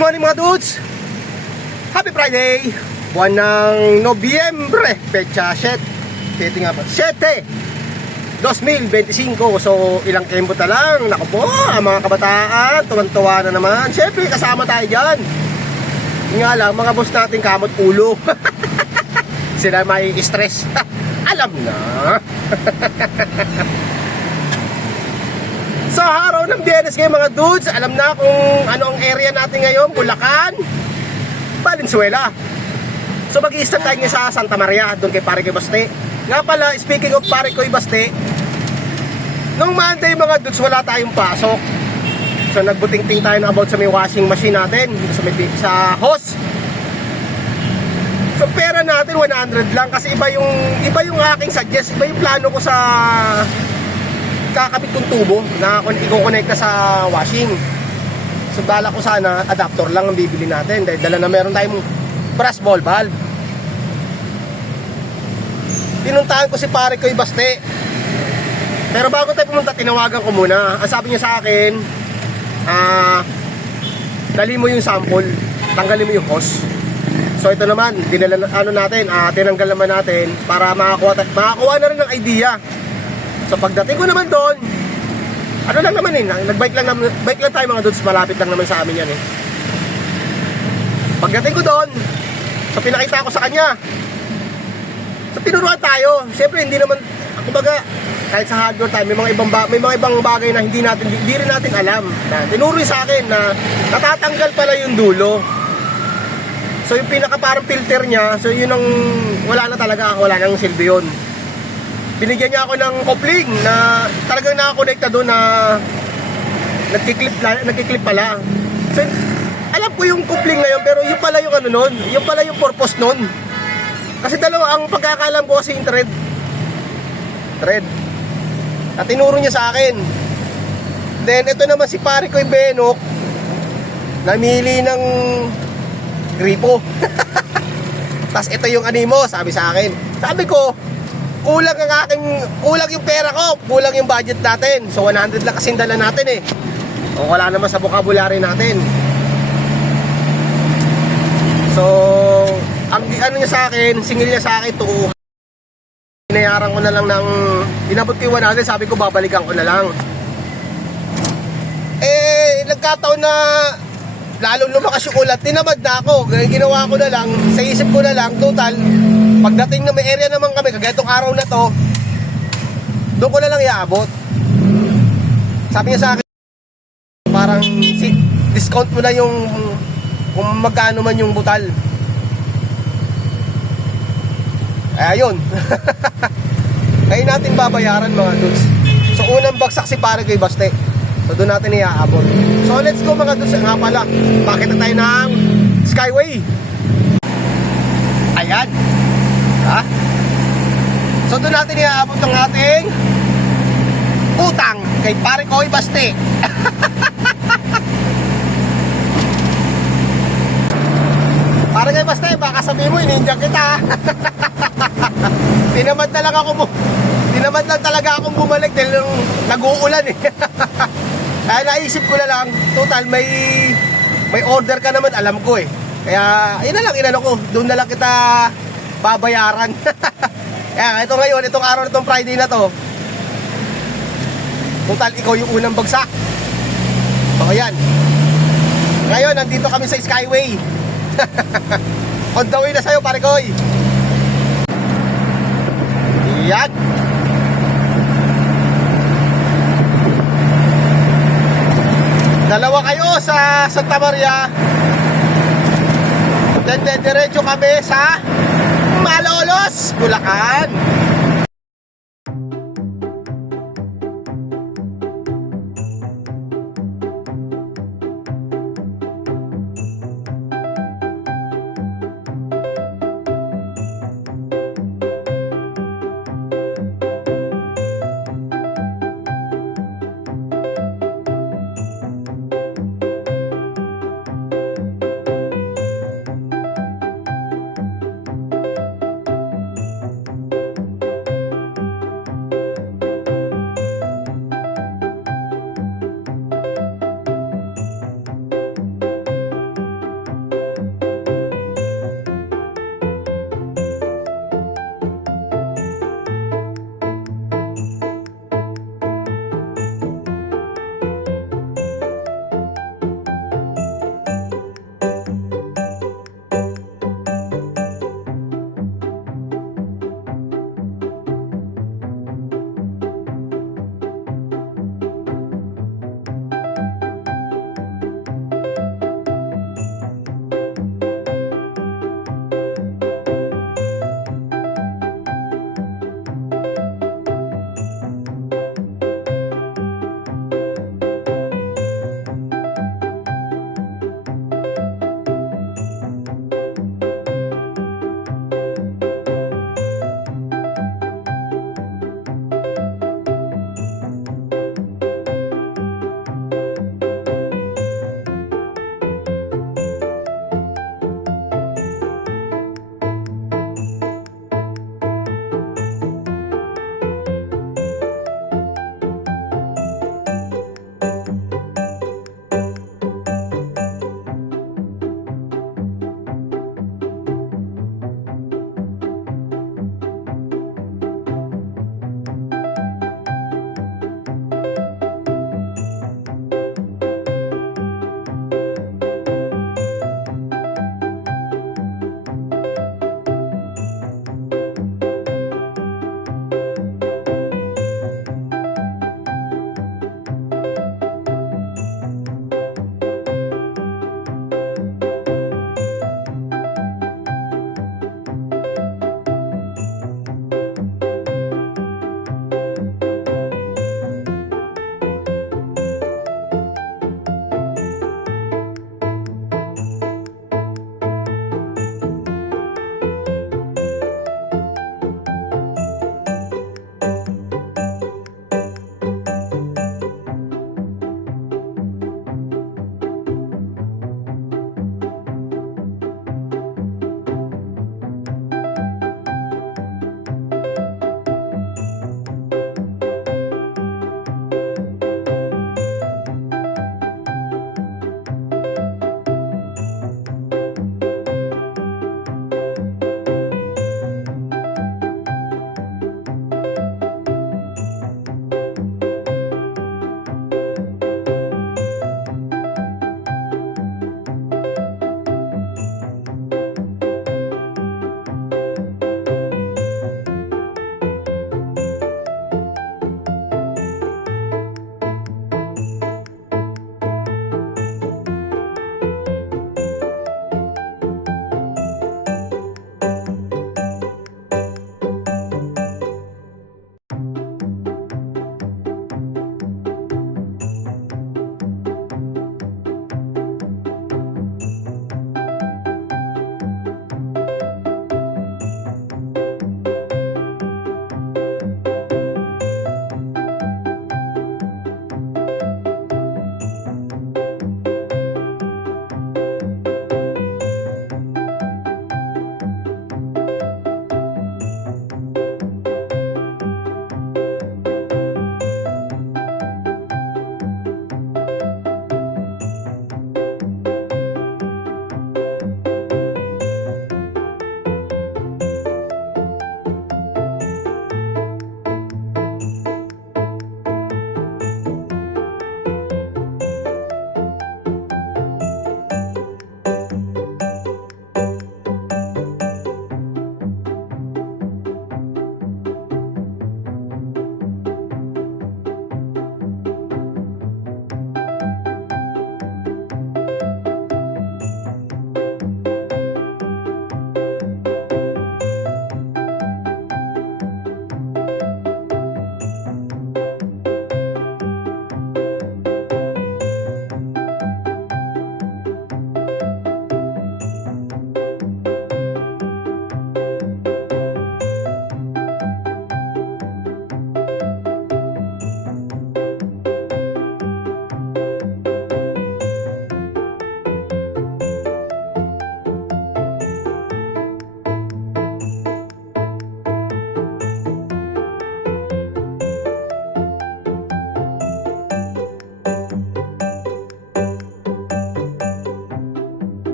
morning mga dudes! Happy Friday! Buwan ng Nobyembre, pecha 7 nga ba? 7 2025. So ilang kembot na lang. Naku po, ang mga kabataan tuwan-tuwa na naman. Siyempre kasama tayo dyan. Nga lang, mga boss natin kamot ulo. Sila may stress. Alam na. Sa araw ng Biyernes ngayon mga dudes, alam na kung ano ang area natin ngayon. Bulacan, Valenzuela. So mag-i-start tayo ngayon sa Santa Maria, doon kay Pare Koy Baste. Nga pala, speaking of Pare Koy Baste, nung Monday mga dudes wala tayong pasok. So nagbuting-ting tayo na about sa may washing machine natin, sa hose. So pera natin 100 lang kasi iba yung aking suggest, iba yung plano ko sa kakabit kong tubo na i-connect sa washing. So bala ko sana adapter lang ang bibili natin dahil dala na meron tayong brass ball valve. Pinuntahan ko si Pare Koy Baste. Pero bago tayo pumunta, tinawagan ko muna. Ang sabi niya sa akin, dali mo yung sample, tanggalin mo yung hose. So ito naman, tinanggal naman natin para makakuha na rin ng idea. So pagdating ko naman doon, ano lang naman bike lang tayo mga dudes, malapit lang naman sa amin yan Pagdating ko doon, so pinakita ko sa kanya. So tinuruan tayo. Siyempre hindi naman, kumbaga, kahit sa hardware tayo, may mga ibang bagay na hindi rin natin alam. Tinuro sa akin na natatanggal pala yung dulo. So yung pinaka parang filter niya, so yun ang wala nang silbi yun. Binigyan niya ako ng coupling na talagang nakakonekta doon na nagkiklip pala. So alam ko yung coupling na yun, pero yun pala yung yun pala yung purpose nun. Kasi dalawa ang pagkakalam ko kasi yung thread. At tinuro niya sa akin. Then ito naman si Pare Koy Benok, namili ng gripo. Tapos ito yung animo, sabi sa akin. Sabi ko, kulang yung pera ko, kulang yung budget natin. So 100 lang kasing dala natin O wala naman sa vocabulary natin. So ang niya sa akin, singil niya sa akin inayaran ko na lang ng inabot ko yung 100, sabi ko babalikan ko na lang. Nagkataon na lalong lumakas yung ulat, tinamad na ako. Ginawa ko na lang, sa isip ko na lang, total pagdating na may area naman kami, kagaya itong araw na to, doon ko na lang iaabot. Sabi niya sa akin, parang discount mo na yung kung magkano man yung butal. Ayun. Ngayon natin babayaran mga dudes. So unang bagsak si Pare Koy Baste. So doon natin iaabot. So let's go mga dudes. Nga pala, makita tayo ng Skyway. Ayan. So doon natin iaabot ang ating utang kay Pare Koy Baste. Pare Koy Baste, baka sabihin mo ininjak kita. Tinamad lang talaga akong bumalik dahil nag-uulan Kaya naisip ko na lang, total may order ka naman, alam ko Kaya yun na lang, doon na lang kita babayaran. Kaya ito ngayon, itong araw na itong Friday na to, total ikaw yung unang bagsak. So ayan. Ngayon, nandito kami sa Skyway. On the way na sa'yo, Pare Koy. Yan. Dalawa kayo sa Santa Maria. Then diretso kami sa Malolos, Bulacan.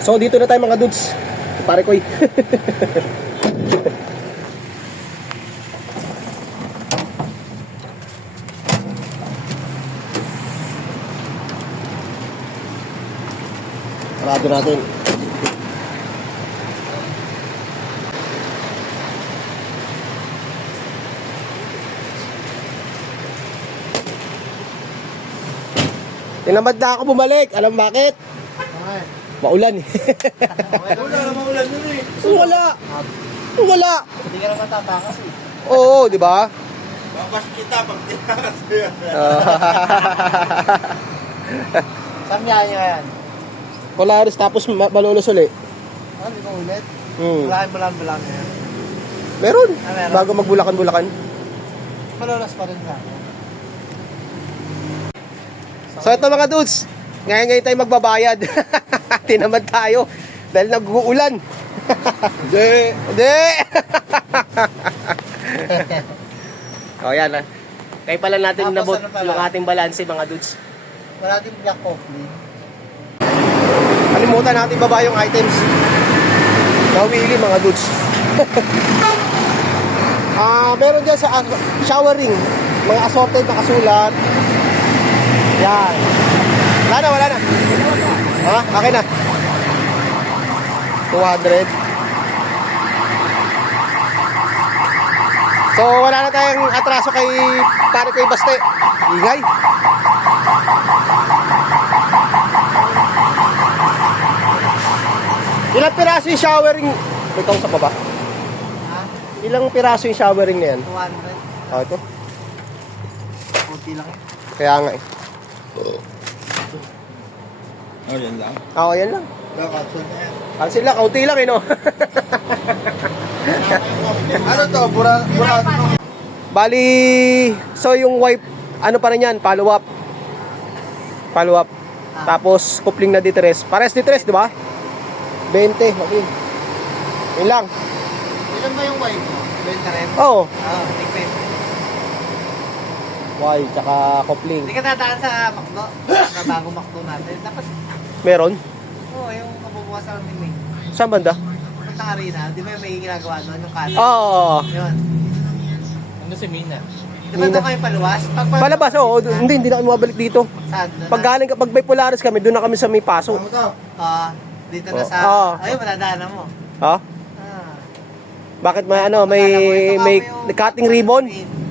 So dito na tayo mga dudes. Pare koy. Sarado natin. Tinamad na ako bumalik. Alam bakit? Okay. Maulan eh. Wala na maulan nun eh. Wala. Wala. Hindi ka naman tatakas eh. Oo, di ba? Babas kita pag tinakas ko yan. Saan niya yan? Polaris tapos malolos uli. Hindi ko ulit. Hmm. Yan. Meron. Meron. Bago magbulakan-bulakan. Malolas pa rin ka. So ito mga dudes, ngayon tayo magbabayad. Tinamad tayo dahil nag-uulan. Hindi. Hindi. O yan ah. Kaya pala natin Tapos nabot ano pala? yung ating balanse mga dudes. Wala din black coffee. Kalimutan natin baba yung items. Nawili mga dudes. Meron dyan sa showering. Mga assorted na kasulat. Yan. Wala na. Ha? Akin na. 200. So, wala na tayong atraso kay pare kay Baste. Ingay. Ilang piraso yung showering? May kausap pa ba? Ha? Ilang piraso yung showering na yan? 200. Oh, ito. Kunti lang eh. Kaya nga eh. Oh, yan lang. Oo, yan lang. Kapsul na yan. Cancel lang, kaunti lang eh no. Ano to? Burado to. Bali, so yung wipe, ano pa rin yan? Follow up. Tapos, coupling na ditres. Pares ditres, di ba? 20, okay. Yun lang. Ilan ba yung wife mo? 20 rin? Oo. Oo, tigpin. Why, tsaka coupling. Hindi ka dadaan sa McDo. Sa bago McDo natin. Dapat, Meron? yung kabubukas sa amin eh. Saan banda? Punta ka rin di ba may ginagawa doon yung kanan? Oo. Yun. Ano si Mina? Di ba doon kayo paluwas? Palabas, oo. Hindi na kami mabalik dito. Saan? Doon Pag galing, pag may Polaris kami, doon na kami sa may paso. dito na sa... Ayun, madadaanan mo. Ha? Ah. Bakit may ano, may cutting ribbon?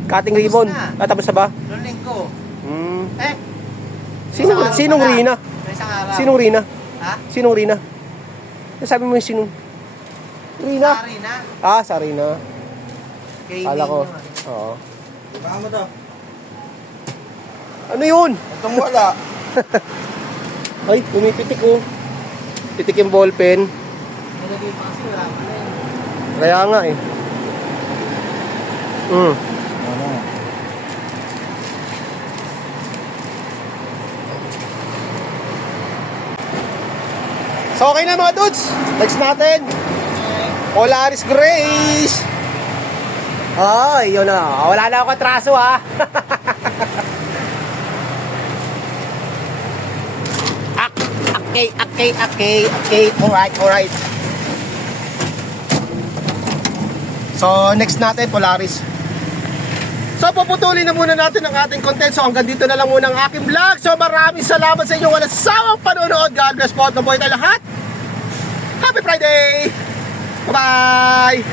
Cutting ribbon. Tapos na ba? Noong linggo. Hmm. Eh, Sinong Rina? may isang araw. Sinong Rina? Ha? Sinong Rina? Sabi mo yung sinong? Rina? Sa Rina. Ah, sa Rina. Kay Kala ko. Ming naman. Oo. Baka mo to. Ano yun? Itong wala. Ay, pumipitik oh. Pitik yung ballpen. Nilagay pa kasi wala pa rin. Kaya nga eh. Hmm. So okay na mga dudes. Next natin. Polaris Grace. Ay, yun na. Wala na ako atraso ha. Okay. Alright. So next natin Polaris. So puputulin na muna natin ang ating content. So hanggang dito na lang muna ang aking vlog. So maraming salamat sa inyo. Walang sawang panonood. God bless po at mabuhay tayo lahat. Happy Friday! Bye-bye!